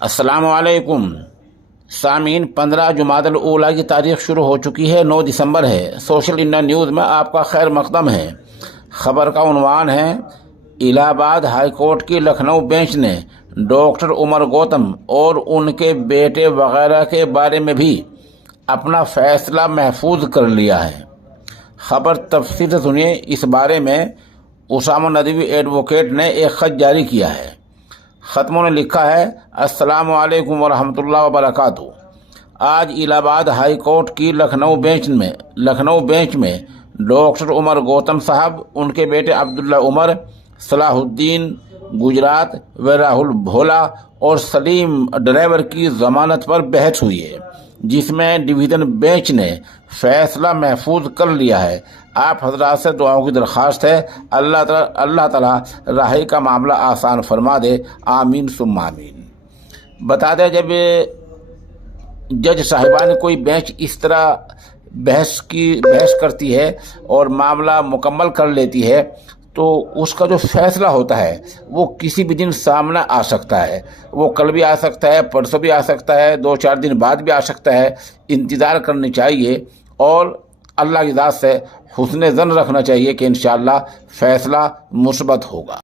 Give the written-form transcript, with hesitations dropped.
السلام علیکم سامعین، 15 جمادی الاولیٰ کی تاریخ شروع ہو چکی ہے، 9 دسمبر ہے۔ سوشل انڈیا نیوز میں آپ کا خیر مقدم ہے۔ خبر کا عنوان ہے: الہ آباد ہائی کورٹ کی لکھنؤ بینچ نے ڈاکٹر عمر گوتم اور ان کے بیٹے وغیرہ کے بارے میں بھی اپنا فیصلہ محفوظ کر لیا ہے۔ خبر تفصیل سے سنیے۔ اس بارے میں اسامہ ندوی ایڈووکیٹ نے ایک خط جاری کیا ہے۔ خطموں نے لکھا ہے: السلام علیکم ورحمۃ اللہ وبرکاتہ۔ آج الہ آباد ہائی کورٹ کی لکھنؤ بینچ میں ڈاکٹر عمر گوتم صاحب، ان کے بیٹے عبداللہ عمر، صلاح الدین گجرات و راہل بھولا اور سلیم ڈرائیور کی ضمانت پر بحث ہوئی ہے، جس میں ڈویژن بینچ نے فیصلہ محفوظ کر لیا ہے۔ آپ حضرات سے دعاؤں کی درخواست ہے، اللہ تعالیٰ رہائی کا معاملہ آسان فرما دے، آمین ثم آمین۔ بتا دیں، جب جج صاحبان کوئی بینچ اس طرح بحث کرتی ہے اور معاملہ مکمل کر لیتی ہے تو اس کا جو فیصلہ ہوتا ہے وہ کسی بھی دن سامنے آ سکتا ہے۔ وہ کل بھی آ سکتا ہے، پرسوں بھی آ سکتا ہے، 2-4 دن بعد بھی آ سکتا ہے۔ انتظار کرنی چاہیے اور اللہ کی ذات سے حسن ظن رکھنا چاہیے کہ انشاءاللہ فیصلہ مثبت ہوگا۔